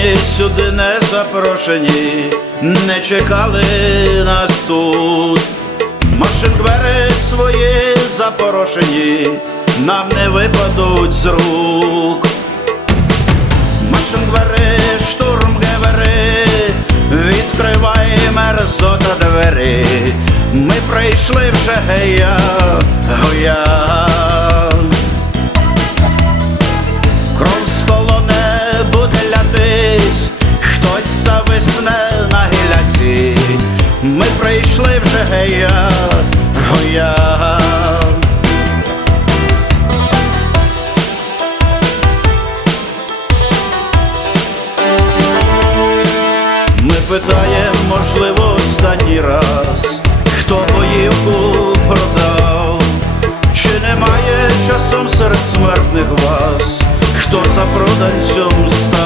Сьогодні сюди не запрошені, не чекали нас тут. Машин двері свої запорошені, нам не випадуть з рук. Машин двері, штурм гевери, відкривай мерзота двері. Ми прийшли вже гея, гоя. Ми питаємо, можливо, останній раз, хто боївку продав, чи немає часом серед смертних вас, хто за проданцем став?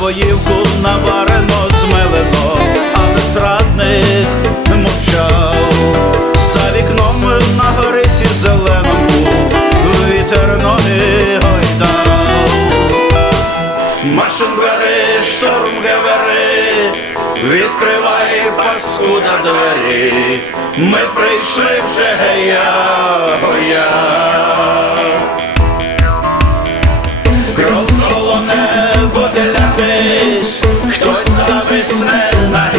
За боївку наварено, змелено, але зрадник мовчав. За вікном на горисі зеленому вітер ноги гойдав. Машин двери, шторм гевери, відкривай паскуда двері. Ми прийшли вже гея, зависне на